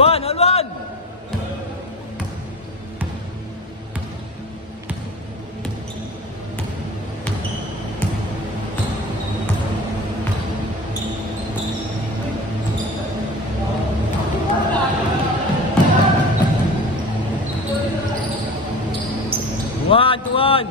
All one! One to one.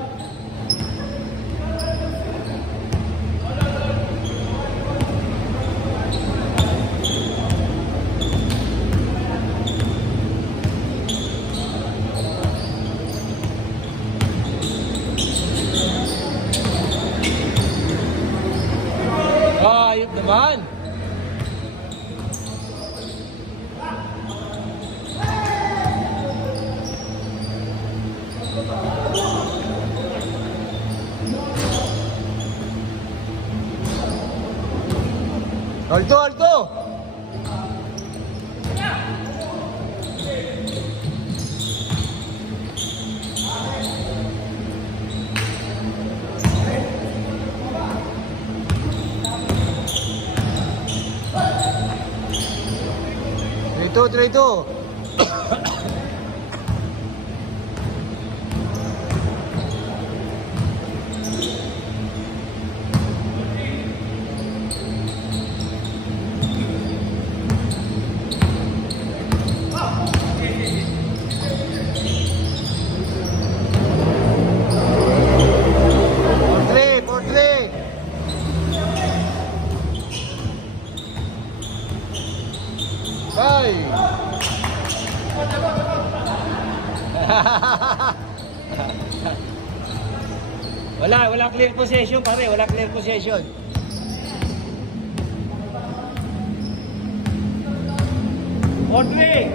Ayop naman. Alto, alto! Trito. Wala clear possession pare, wala clear possession. Ordre.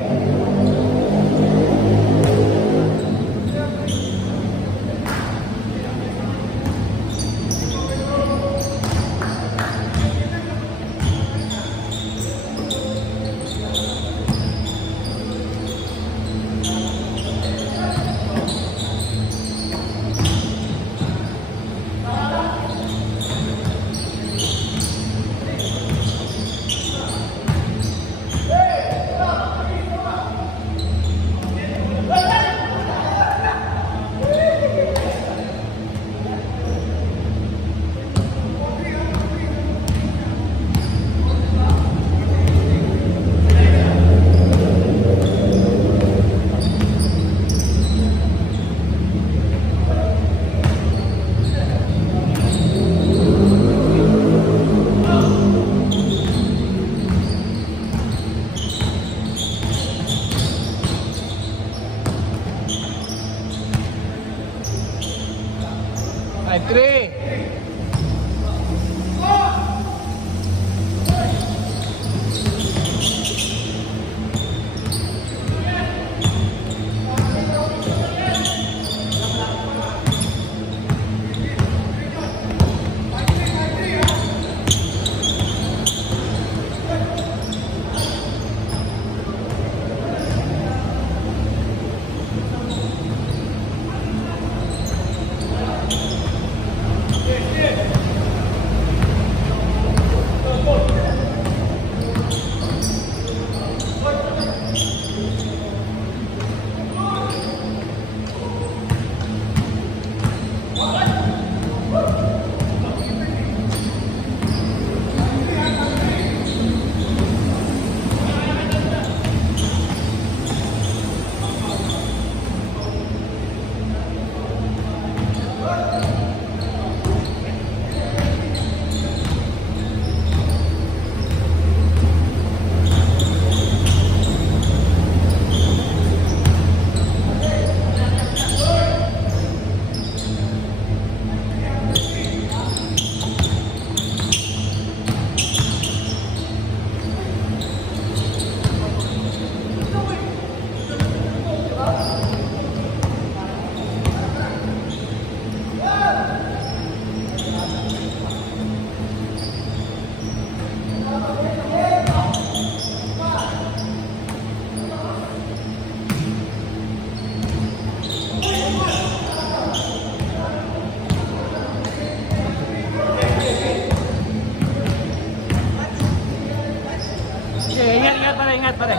Ingat pare.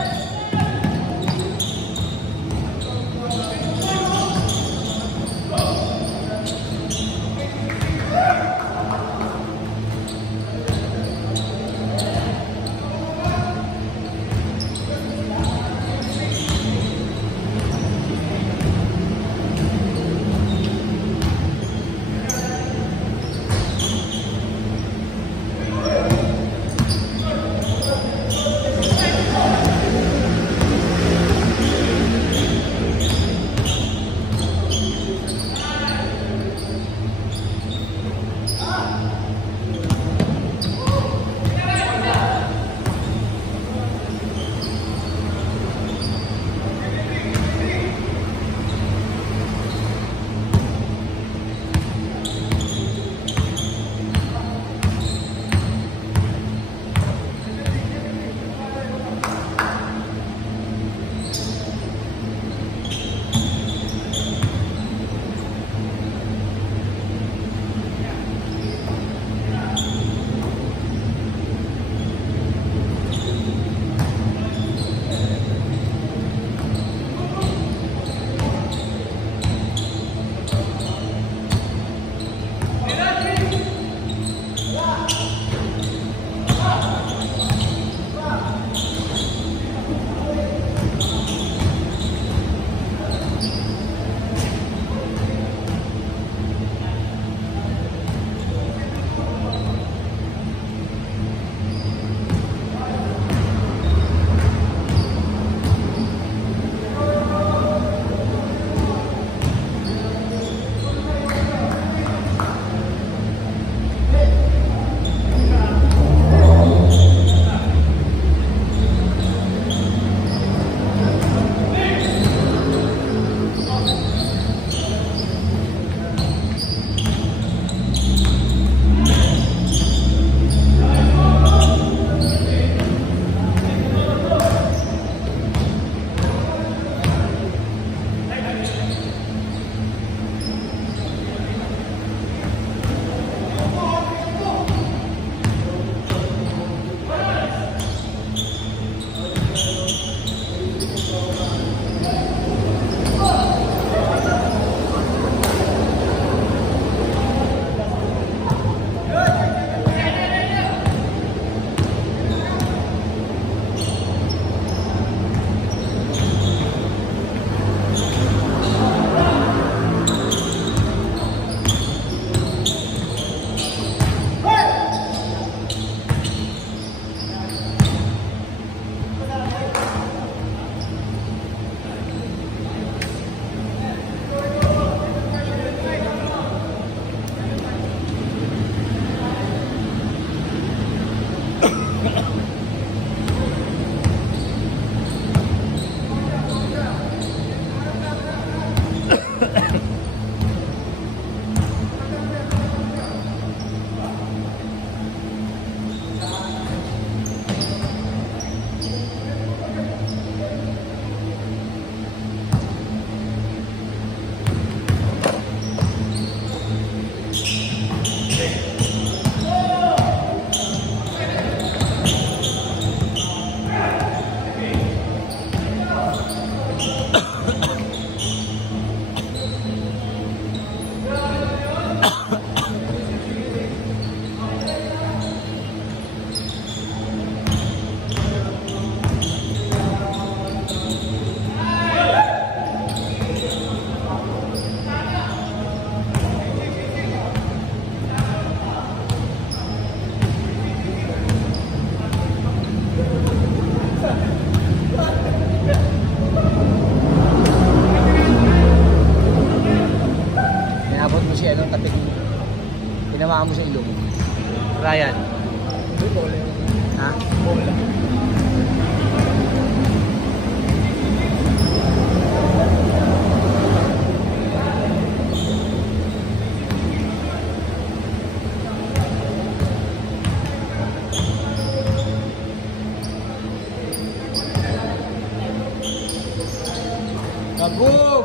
Kaboom!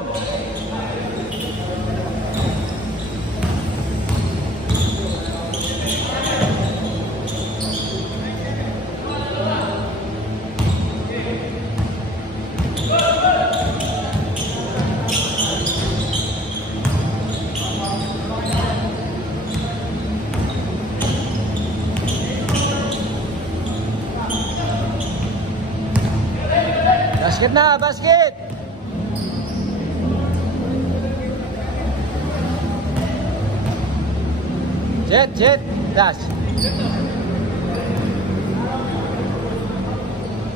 Basket na, basket! Jet, dash.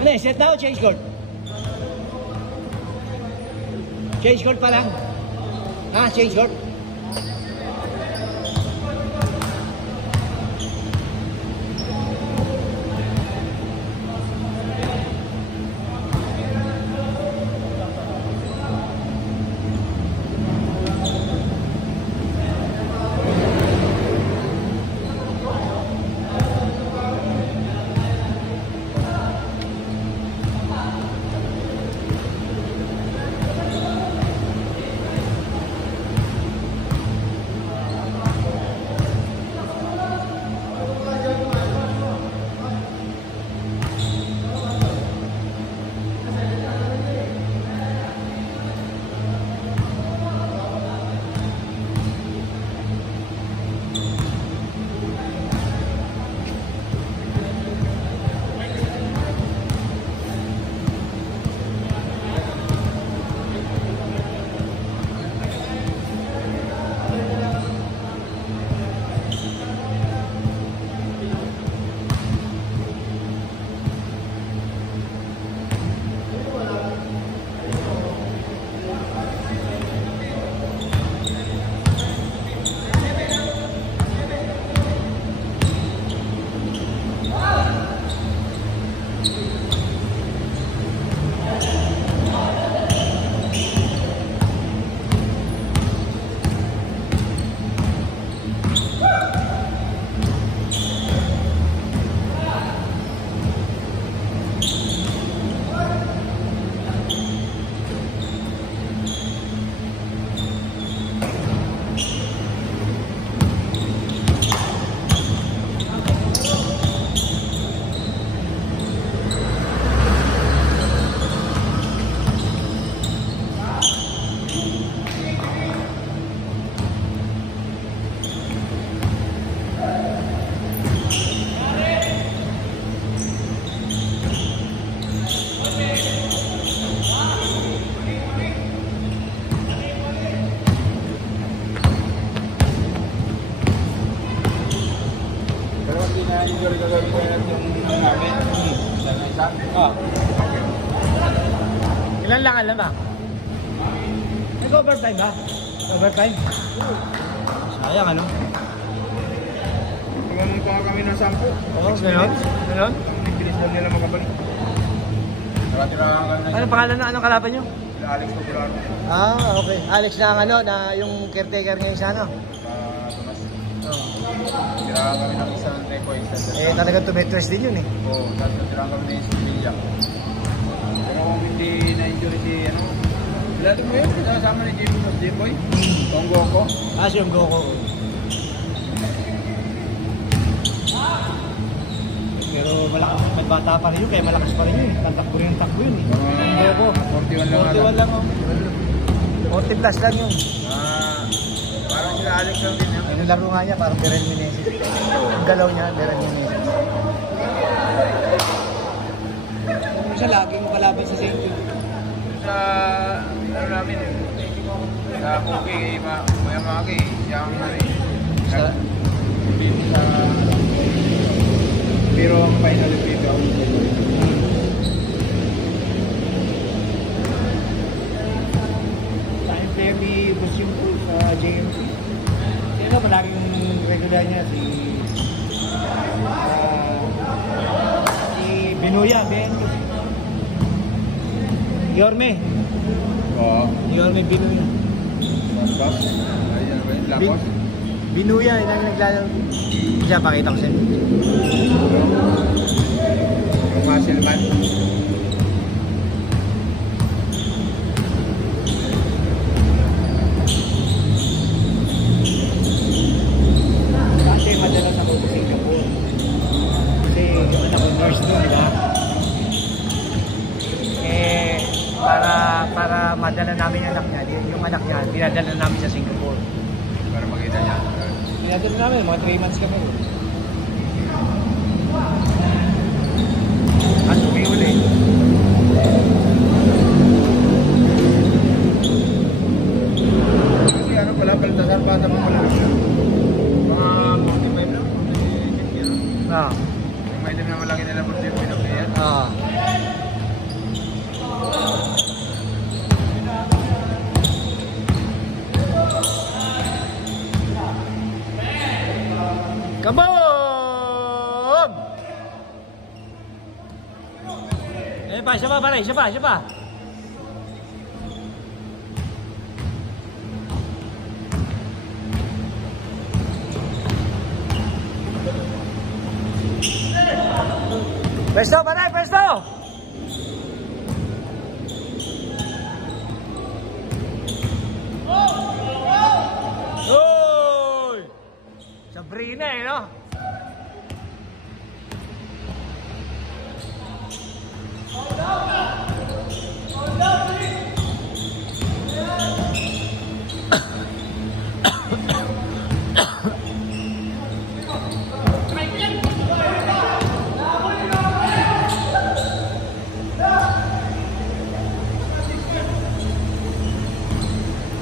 Ano eh, set na o change court? Change court pa lang. Ah, change court. siguro gagawin ko yung namin. Isa. Oh. Ilan lang alam ba? Nag-overtime ba? Overtime? Sayang ano? Tumanong pa kami ng 10. Oo, gano'n? Gano'n? Ang bilis lang nila makabalik. Tira-tirahan kami na. Anong pangalan na? Anong kalaban nyo? Sila Alex Popular. Ah, okay. Alex na ang ano, na yung caretaker ngayon sa ano? Tomas. Oo. Tirahan kami ng isang tempo. Talagang tumetwest din yun eh. Oo, tirahan kami ng isang Sevilla. Pero kung hindi na-injury si ano, lahat mo yun, kasama ni Jimboy. Tonggo ko. Ah, si yung Goko. Pero malakas, magbata pa rin yun, kaya malakas pa rin yun. Tantakbo rin yung takbo yun eh. Yung Goko. 41 lang. 41 lang oh. 40 plus lang yun. Parang sila Alex lang din yun. Ano laro nga niya, parang Beren Meneses. Ang galaw niya, Beren Meneses. Siya laging palaban sa St. Jude. Sa ano namin, sa Cookie, Mayamaki, siyang sa pero ang final dito sa yung player ni Busyong po sa JMC. Sino palaging regular niya si Binuya, Yorme. oo, Yorme Binuya. Lapos ayan ba yung Lapos? Binuya, yun ang naglalaro. Siya, pakita ko sa'yo. Yung Muscleman madala namin yung anak niya. Yung anak niya, dinadala namin sa Singapore. Para makita niya. Dinadala namin, mga 3 months kami. At uli. Kasi ano pala, baltasar bata mo pala. Mga 45 lang, 46 yun. Ah. May item na malaki nila 45 na player. Ah. Kabog! Isa pa, pare, isa pa. Presto, pare, presto! Uy! Sabrina no?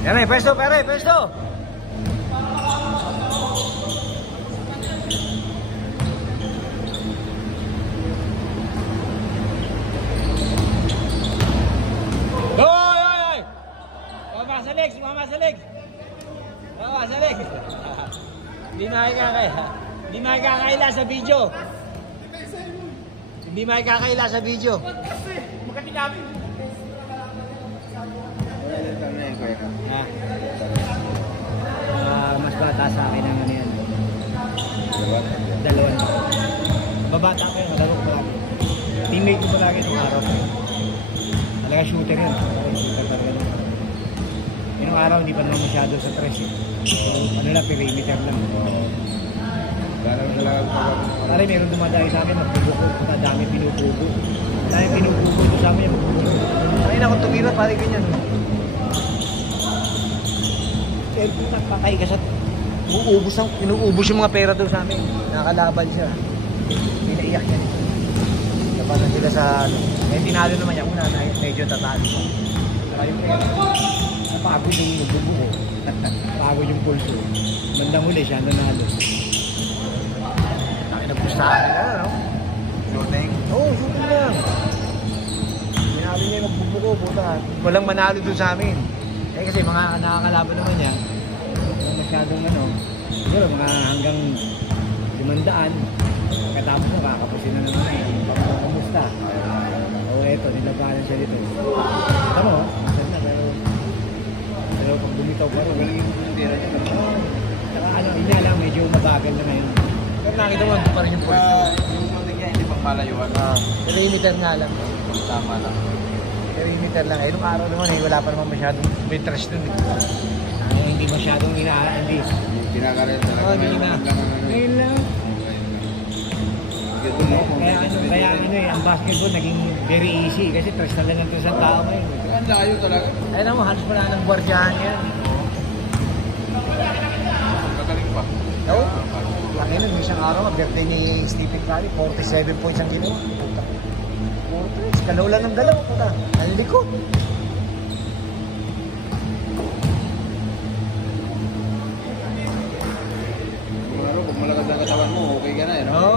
Yan pesto, pare, pesto! Oy! Mama sa legs! Hindi makikakaila sa video. Hindi makikakaila sa video. Makati namin. Mas bata sa akin ang ano yan. Dalawa. Babata ko yun, dalawa ko lagi. Teammate ko pa lagi itong araw. Talaga shooter yun. Shooter talaga. Yung araw hindi pa naman masyado sa stress eh. Ano lang, perimeter lang. Pare, meron dumadayo sa akin, magbubuko. Dami pinubuko. Dami pinubuko sa amin. Ay na, kung tumira, pare ganyan. Patay ka sa inuubos yung mga pera doon sa amin. Nakakalaban siya. Pinaiyak yan. Napala sila sa ano. Eh tinalo naman niya una, medyo tatalo siya. Saka yung pera. Napagod yung bubuo. Napagod yung pulso. Bandang huli siya, nanalo. Nakipustahan nila, no? Shooting? Oo, shooting lang. Pinalo niya yung magbubuko, puta. Walang manalo doon sa amin. Eh kasi mga nakakalaban naman niya, masyadong ano, siguro mga hanggang 500. Pagkatapos na, kakapusin na naman eh. Kamusta? O eto, nilabanan siya dito. Tama mo, saan na, pero pag bumitaw pa rin, walang yung tira niya. Saka ano, hindi lang, medyo mabagal na ngayon. Pero nakita mo, pa rin yung point. Yung shooting niya, hindi pang malayuan. Perimeter nga lang. Tama lang. Perimeter lang. Eh, nung araw naman eh, wala pa naman masyadong interest dun eh. Hindi masyadong hindi. Pinakarin talaga. Oo, hindi na. Ngayon lang. Kaya ano eh, ang basketball naging very easy kasi tres na lang ng isang tao ngayon. Ang layo talaga. Ayun mo, halos wala ng gwardiyahan yan. Kagaling pa. Oo. Laki nun, isang araw, birthday ni Stephen Curry, 47 points ang ginawa. 4 points, kalaw lang ng dalawa. Ang likod. Kung malakas ang katawan mo, okay ka na eh. No?